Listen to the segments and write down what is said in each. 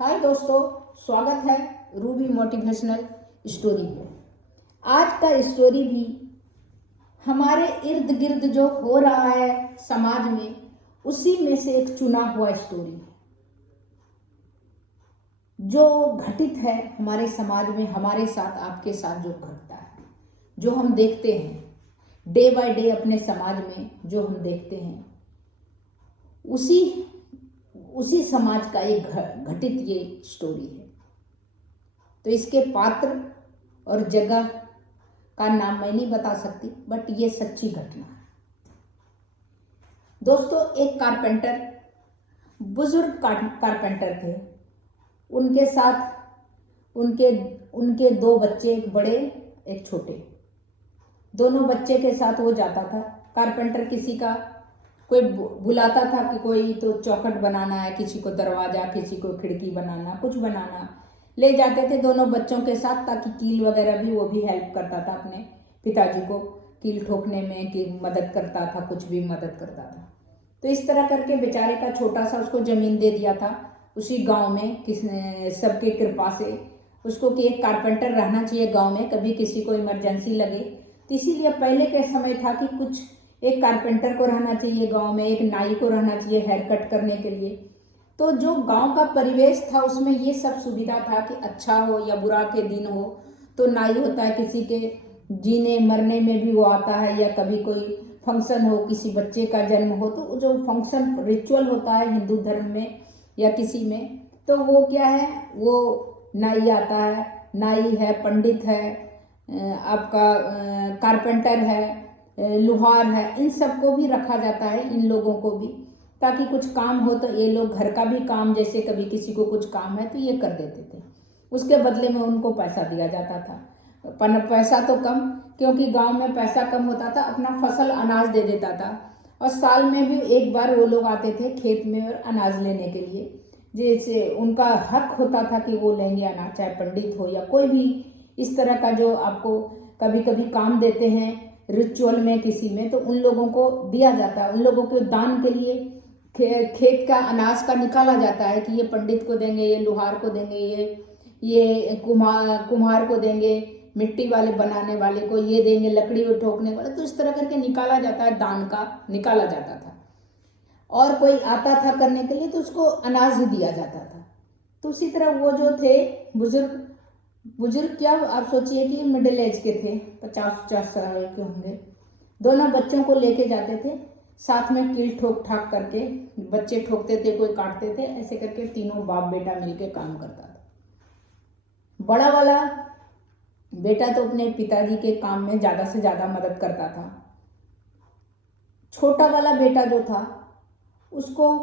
हाय दोस्तों, स्वागत है रूबी मोटिवेशनल स्टोरी में। आज का स्टोरी भी हमारे इर्द गिर्द जो हो रहा है समाज में, उसी में से एक चुना हुआ स्टोरी है जो घटित है हमारे समाज में, हमारे साथ, आपके साथ जो घटता है, जो हम देखते हैं डे बाय डे अपने समाज में, जो हम देखते हैं उसी समाज का एक घटित ये स्टोरी है। तो इसके पात्र और जगह का नाम मैं नहीं बता सकती, बट ये सच्ची घटना है। दोस्तों, एक कारपेंटर, बुजुर्ग कारपेंटर थे। उनके साथ उनके दो बच्चे, एक बड़े एक छोटे। दोनों बच्चे के साथ वो जाता था। कारपेंटर किसी का कोई बुलाता था कि कोई तो चौखट बनाना है, किसी को दरवाजा, किसी को खिड़की बनाना, कुछ बनाना, ले जाते थे दोनों बच्चों के साथ, ताकि कील वगैरह भी, वो भी हेल्प करता था अपने पिताजी को कील ठोकने में, कि मदद करता था, कुछ भी मदद करता था। तो इस तरह करके बेचारे का छोटा सा उसको जमीन दे दिया था उसी गांव में, किसने, सबके कृपा से उसको, कि एक कारपेंटर रहना चाहिए गांव में, कभी किसी को इमरजेंसी लगे। तो इसीलिए पहले के समय था कि कुछ एक कारपेंटर को रहना चाहिए गांव में, एक नाई को रहना चाहिए हेयर कट करने के लिए। तो जो गांव का परिवेश था उसमें ये सब सुविधा था कि अच्छा हो या बुरा के दिन हो तो नाई होता है, किसी के जीने मरने में भी वो आता है, या कभी कोई फंक्शन हो, किसी बच्चे का जन्म हो, तो जो फंक्शन रिचुअल होता है हिंदू धर्म में या किसी में, तो वो क्या है, वो नाई आता है। नाई है, पंडित है, आपका कारपेंटर है, लुहार है, इन सबको भी रखा जाता है, इन लोगों को भी, ताकि कुछ काम हो तो ये लोग घर का भी काम, जैसे कभी किसी को कुछ काम है तो ये कर देते थे। उसके बदले में उनको पैसा दिया जाता था। पैसा तो कम, क्योंकि गांव में पैसा कम होता था, अपना फसल अनाज दे देता था, और साल में भी एक बार वो लोग आते थे खेत में और अनाज लेने के लिए। जैसे उनका हक होता था कि वो लेंगे अनाज, चाहे पंडित हो या कोई भी इस तरह का जो आपको कभी कभी काम देते हैं रिचुअल में किसी में, तो उन लोगों को दिया जाता है। उन लोगों के दान के लिए खेत का अनाज का निकाला जाता है कि ये पंडित को देंगे, ये लुहार को देंगे, ये कुम्हार को देंगे, मिट्टी वाले बनाने वाले को ये देंगे, लकड़ी में ठोकने वाले। तो इस तरह करके निकाला जाता है, दान का निकाला जाता था। और कोई आता था करने के लिए तो उसको अनाज ही दिया जाता था। तो उसी तरह वो जो थे बुजुर्ग क्या आप सोचिए कि मिडिल एज के थे, 50-50 साल के होंगे। दोनों बच्चों को लेके जाते थे, साथ में कील ठोक ठाक करके, बच्चे ठोकते थे, कोई काटते थे, ऐसे करके तीनों बाप बेटा मिलके काम करता था। बड़ा वाला बेटा तो अपने पिताजी के काम में ज्यादा से ज्यादा मदद करता था। छोटा वाला बेटा जो था उसको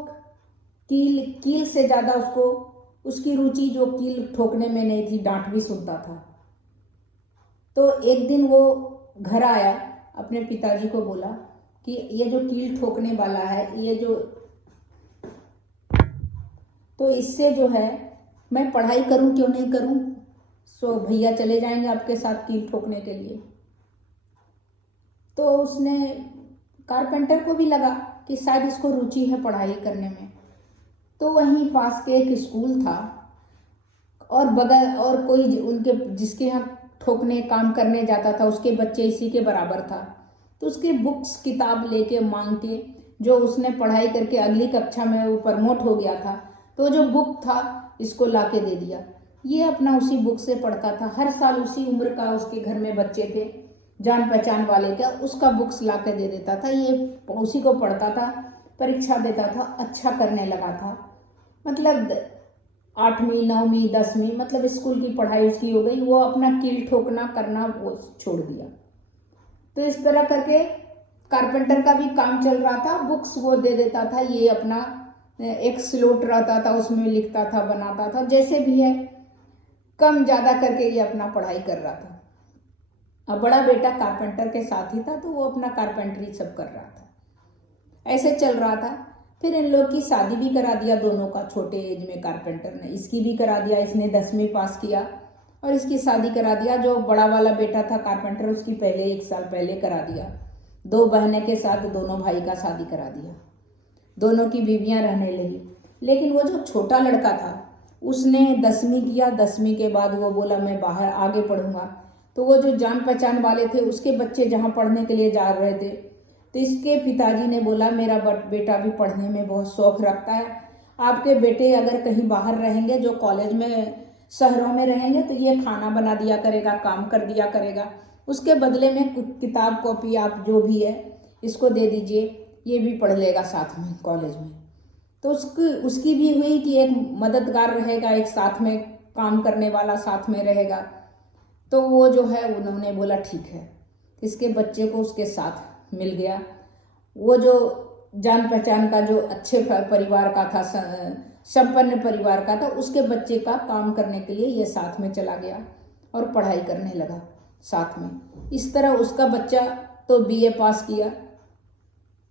कील से ज्यादा उसकी रुचि जो कील ठोकने में नहीं थी, डांट भी सुनता था। तो एक दिन वो घर आया, अपने पिताजी को बोला कि ये जो कील ठोकने वाला है, ये जो, तो इससे जो है मैं पढ़ाई करूं क्यों नहीं करूं, सो भैया चले जाएंगे आपके साथ कील ठोकने के लिए। तो उसने, कारपेंटर को भी लगा कि शायद इसको रुचि है पढ़ाई करने में। तो वहीं पास के एक स्कूल था, और बगल और कोई उनके जिसके यहाँ ठोकने काम करने जाता था, उसके बच्चे इसी के बराबर था। तो उसके बुक्स किताब लेके मांग के, जो उसने पढ़ाई करके अगली कक्षा में वो प्रमोट हो गया था, तो जो बुक था इसको ला के दे दिया। ये अपना उसी बुक से पढ़ता था। हर साल उसी उम्र का उसके घर में बच्चे थे जान पहचान वाले का, उसका बुक्स ला के दे देता था, ये उसी को पढ़ता था, परीक्षा देता था, अच्छा करने लगा था। मतलब 8वीं 9वीं 10वीं, मतलब स्कूल की पढ़ाई उसकी हो गई, वो अपना कील ठोकना करना वो छोड़ दिया। तो इस तरह करके कारपेंटर का भी काम चल रहा था, बुक्स वो दे देता था, ये अपना एक स्लोट रहता था उसमें लिखता था, बनाता था, जैसे भी है कम ज्यादा करके ये अपना पढ़ाई कर रहा था। अब बड़ा बेटा कारपेंटर के साथ ही था, तो वो अपना कारपेंटरी सब कर रहा था, ऐसे चल रहा था। फिर इन लोग की शादी भी करा दिया दोनों का, छोटे एज में कारपेंटर ने, इसकी भी करा दिया, इसने 10वीं पास किया और इसकी शादी करा दिया। जो बड़ा वाला बेटा था कारपेंटर, उसकी पहले 1 साल पहले करा दिया। 2 बहनें के साथ दोनों भाई का शादी करा दिया, दोनों की बीवियां रहने लगी। लेकिन वो जो छोटा लड़का था उसने 10वीं किया, 10वीं के बाद वो बोला मैं बाहर आगे पढ़ूंगा। तो वो जो जान पहचान वाले थे उसके बच्चे जहाँ पढ़ने के लिए जा रहे थे, तो इसके पिताजी ने बोला मेरा बेटा भी पढ़ने में बहुत शौक रखता है, आपके बेटे अगर कहीं बाहर रहेंगे, जो कॉलेज में शहरों में रहेंगे, तो ये खाना बना दिया करेगा, काम कर दिया करेगा, उसके बदले में कुछ किताब कॉपी आप जो भी है इसको दे दीजिए, ये भी पढ़ लेगा साथ में कॉलेज में। तो उसकी भी हुई कि एक मददगार रहेगा, एक साथ में काम करने वाला साथ में रहेगा। तो वो जो है उन्होंने बोला ठीक है, इसके बच्चे को उसके साथ मिल गया। वो जो जान पहचान का जो अच्छे परिवार का था, संपन्न परिवार का था, उसके बच्चे का काम करने के लिए ये साथ में चला गया और पढ़ाई करने लगा साथ में। इस तरह उसका बच्चा तो बीए पास किया,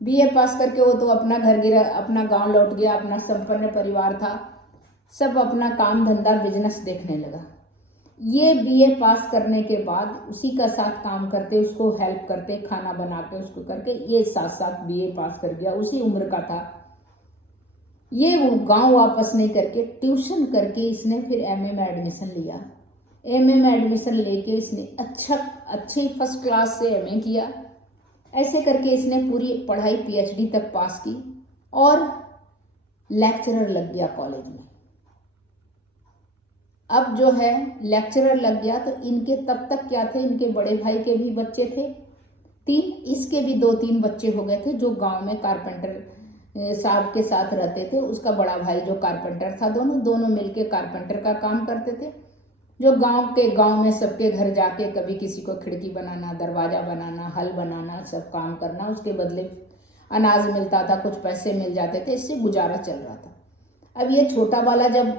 बीए पास करके वो तो अपना घर गिरा, अपना गांव लौट गया, अपना संपन्न परिवार था, सब अपना काम धंधा बिजनेस देखने लगा। ये बीए पास करने के बाद उसी का साथ काम करते, उसको हेल्प करते, खाना बना के उसको करके, ये साथ साथ बीए पास कर गया, उसी उम्र का था। ये वो गांव वापस नहीं करके ट्यूशन करके इसने फिर एमए में एडमिशन लिया। एमए में एडमिशन लेके इसने अच्छी फर्स्ट क्लास से एमए किया। ऐसे करके इसने पूरी पढ़ाई पीएचडी तक पास की और लेक्चरर लग गया कॉलेज में। अब जो है लेक्चरर लग गया, तो इनके तब तक क्या थे, इनके बड़े भाई के भी बच्चे थे 3, इसके भी 2-3 बच्चे हो गए थे, जो गांव में कारपेंटर साहब के साथ रहते थे। उसका बड़ा भाई जो कारपेंटर था, दोनों मिलके कारपेंटर का काम करते थे, जो गांव में सबके घर जाके कभी किसी को खिड़की बनाना, दरवाजा बनाना, हल बनाना, सब काम करना, उसके बदले अनाज मिलता था, कुछ पैसे मिल जाते थे, इससे गुजारा चल रहा था। अब ये छोटा वाला जब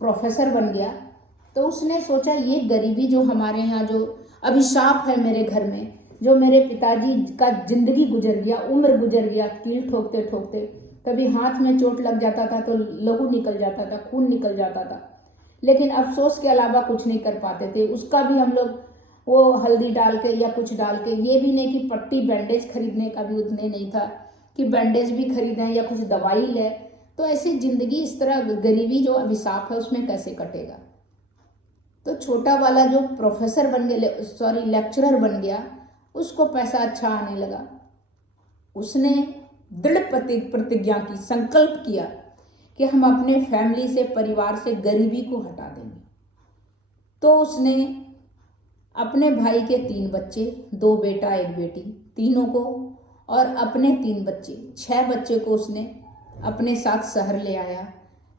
प्रोफेसर बन गया, तो उसने सोचा ये गरीबी जो हमारे यहाँ जो अभिशाप है मेरे घर में, जो मेरे पिताजी का जिंदगी गुजर गया, उम्र गुजर गया, कील ठोकते ठोकते, कभी हाथ में चोट लग जाता था तो लहू निकल जाता था, खून निकल जाता था, लेकिन अफसोस के अलावा कुछ नहीं कर पाते थे। उसका भी हम लोग वो हल्दी डाल के या कुछ डाल के, ये भी नहीं कि पट्टी बैंडेज खरीदने का भी उतने नहीं था कि बैंडेज भी खरीदें या कुछ दवाई ले। तो ऐसी जिंदगी, इस तरह गरीबी जो अभिशाप है उसमें कैसे कटेगा। तो छोटा वाला जो प्रोफेसर बन गया, लेक्चरर बन गया, उसको पैसा अच्छा आने लगा। उसने दृढ़ प्रतिज्ञा की, संकल्प किया कि हम अपने फैमिली से, परिवार से गरीबी को हटा देंगे। तो उसने अपने भाई के 3 बच्चे, 2 बेटा 1 बेटी, तीनों को, और अपने 3 बच्चे, 6 बच्चे को उसने अपने साथ शहर ले आया।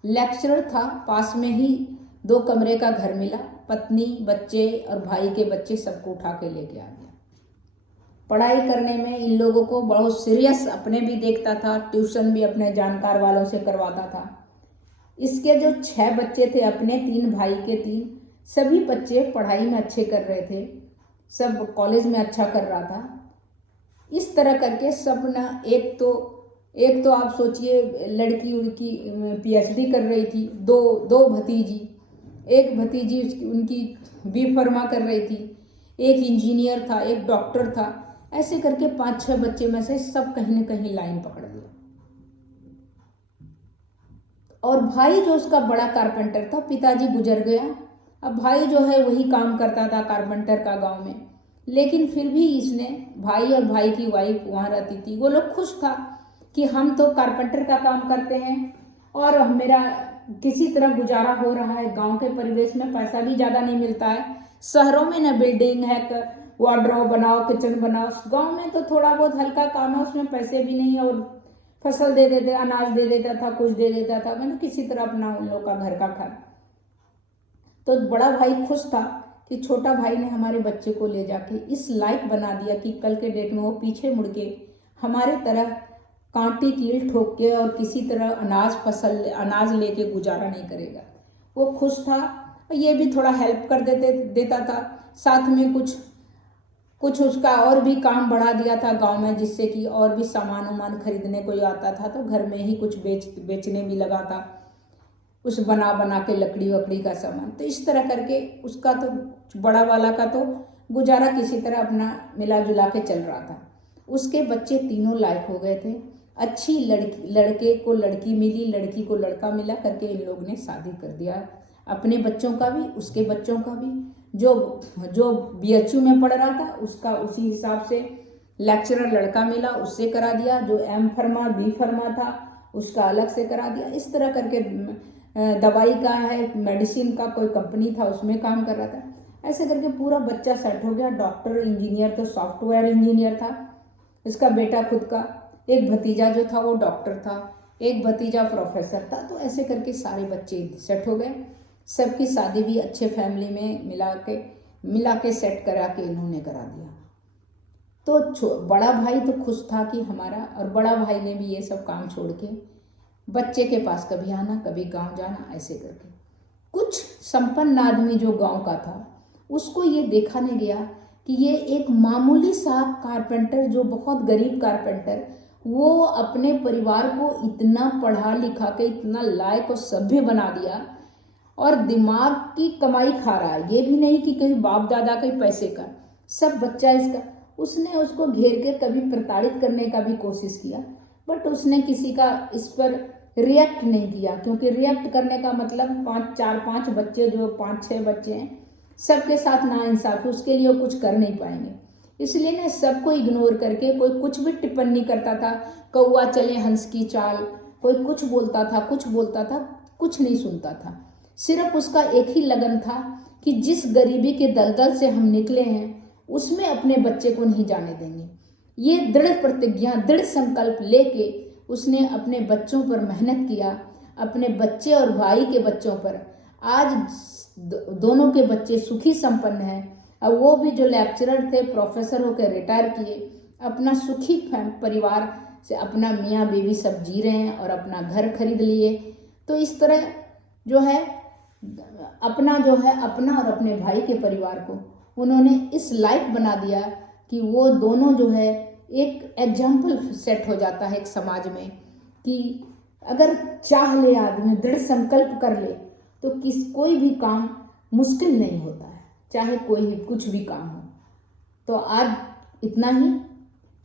लेक्चरर था, पास में ही 2 कमरे का घर मिला, पत्नी, बच्चे और भाई के बच्चे सबको उठा के लेके आ गया। पढ़ाई करने में इन लोगों को बहुत सीरियस, अपने भी देखता था, ट्यूशन भी अपने जानकार वालों से करवाता था। इसके जो 6 बच्चे थे, अपने 3 भाई के 3, सभी बच्चे पढ़ाई में अच्छे कर रहे थे, सब कॉलेज में अच्छा कर रहा था। इस तरह करके सब ना, एक तो आप सोचिए लड़की उनकी पीएचडी कर रही थी, दो भतीजी, एक भतीजी उनकी B.Pharma कर रही थी, एक इंजीनियर था, एक डॉक्टर था। ऐसे करके 5-6 बच्चे में से सब कहीं न कहीं लाइन पकड़ लिया। और भाई जो उसका बड़ा कारपेंटर था, पिताजी गुजर गया, अब भाई जो है वही काम करता था कारपेंटर का गांव में। लेकिन फिर भी इसने, भाई और भाई की वाइफ वहाँ रहती थी, वो लोग खुश था कि हम तो कारपेंटर का काम करते हैं और मेरा किसी तरह गुजारा हो रहा है। गांव के परिवेश में पैसा भी ज़्यादा नहीं मिलता है, शहरों में न बिल्डिंग है, वार्डरोब बनाओ, किचन बनाओ, गांव में तो थोड़ा बहुत हल्का काम है, उसमें पैसे भी नहीं, और फसल दे देते, अनाज दे देता था, कुछ दे देता था, मतलब किसी तरह अपना उन लोग का घर का खा। तो बड़ा भाई खुश था कि छोटा भाई ने हमारे बच्चे को ले जाके इस लायक बना दिया कि कल के डेट में वो पीछे मुड़ के हमारे तरह कांटी कील ठोक के और किसी तरह अनाज लेके गुजारा नहीं करेगा। वो खुश था, और ये भी थोड़ा हेल्प कर देता था, साथ में कुछ उसका और भी काम बढ़ा दिया था गांव में, जिससे कि और भी सामान खरीदने को आता था, तो घर में ही कुछ बेचने भी लगा था, उस बना के लकड़ी वकड़ी का सामान। तो इस तरह करके उसका तो, बड़ा वाला का तो गुजारा किसी तरह अपना मिला जुला के चल रहा था। उसके बच्चे तीनों लायक हो गए थे, अच्छी लड़के को लड़की मिली, लड़की को लड़का मिला करके इन लोग ने शादी कर दिया, अपने बच्चों का भी उसके बच्चों का भी। जो BHU में पढ़ रहा था उसका उसी हिसाब से लेक्चरर लड़का मिला, उससे करा दिया। जो M फर्मा B फर्मा था उसका अलग से करा दिया। इस तरह करके दवाई का है, मेडिसिन का कोई कंपनी था उसमें काम कर रहा था। ऐसे करके पूरा बच्चा सेट हो गया। डॉक्टर, इंजीनियर, तो सॉफ्टवेयर इंजीनियर था इसका बेटा खुद का। एक भतीजा जो था वो डॉक्टर था, एक भतीजा प्रोफेसर था। तो ऐसे करके सारे बच्चे सेट हो गए। सबकी शादी भी अच्छे फैमिली में मिला के सेट करा के इन्होंने करा दिया। तो बड़ा भाई तो खुश था कि हमारा, और बड़ा भाई ने भी ये सब काम छोड़ के बच्चे के पास कभी आना कभी गांव जाना, ऐसे करके। कुछ संपन्न आदमी जो गांव का था उसको ये देखा नहीं गया कि ये एक मामूली सा कारपेंटर, जो बहुत गरीब कारपेंटर, वो अपने परिवार को इतना पढ़ा लिखा के इतना लायक और सभ्य बना दिया और दिमाग की कमाई खा रहा है। ये भी नहीं कि कहीं बाप दादा के पैसे का, सब बच्चा इसका। उसने उसको घेर के कभी प्रताड़ित करने का भी कोशिश किया, बट उसने किसी का इस पर रिएक्ट नहीं किया, क्योंकि रिएक्ट करने का मतलब 4-5 बच्चे, जो 5-6 बच्चे हैं, सबके साथ नाइंसाफी, उसके लिए कुछ कर नहीं पाएंगे। इसलिए ने सबको इग्नोर करके, कोई कुछ भी टिप्पणी करता था, कौवा चले हंस की चाल, कोई कुछ बोलता था, कुछ नहीं सुनता था। सिर्फ उसका एक ही लगन था कि जिस गरीबी के दलदल से हम निकले हैं उसमें अपने बच्चे को नहीं जाने देंगे। ये दृढ़ प्रतिज्ञा, दृढ़ संकल्प लेके उसने अपने बच्चों पर मेहनत किया, अपने बच्चे और भाई के बच्चों पर। आज दोनों के बच्चे सुखी संपन्न हैं। अब वो भी जो लेक्चरर थे, प्रोफेसर होकर रिटायर किए, अपना सुखी परिवार से अपना मियाँ बीवी सब जी रहे हैं और अपना घर खरीद लिए। तो इस तरह जो है अपना और अपने भाई के परिवार को उन्होंने इस लायक बना दिया कि वो दोनों जो है एक एग्जाम्पल सेट हो जाता है एक समाज में, कि अगर चाह ले आदमी, दृढ़ संकल्प कर ले, तो कोई भी काम मुश्किल नहीं होता है, चाहे कोई कुछ भी काम हो। तो आज इतना ही,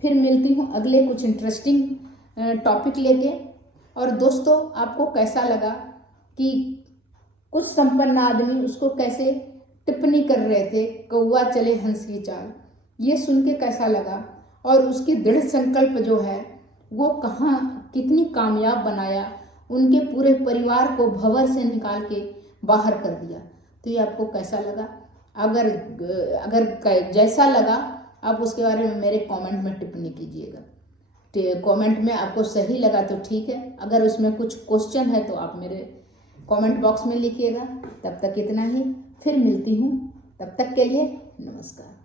फिर मिलती हूँ अगले कुछ इंटरेस्टिंग टॉपिक लेके। और दोस्तों, आपको कैसा लगा कि कुछ संपन्न आदमी उसको कैसे टिप्पणी कर रहे थे, कौवा चले हंस की चाल, ये सुन के कैसा लगा, और उसकी दृढ़ संकल्प जो है वो कहाँ कितनी कामयाब बनाया, उनके पूरे परिवार को भंवर से निकाल के बाहर कर दिया। तो ये आपको कैसा लगा? अगर जैसा लगा आप उसके बारे में मेरे कमेंट में टिप्पणी कीजिएगा। कमेंट में आपको सही लगा तो ठीक है, अगर उसमें कुछ क्वेश्चन है तो आप मेरे कमेंट बॉक्स में लिखिएगा। तब तक इतना ही, फिर मिलती हूँ, तब तक के लिए नमस्कार।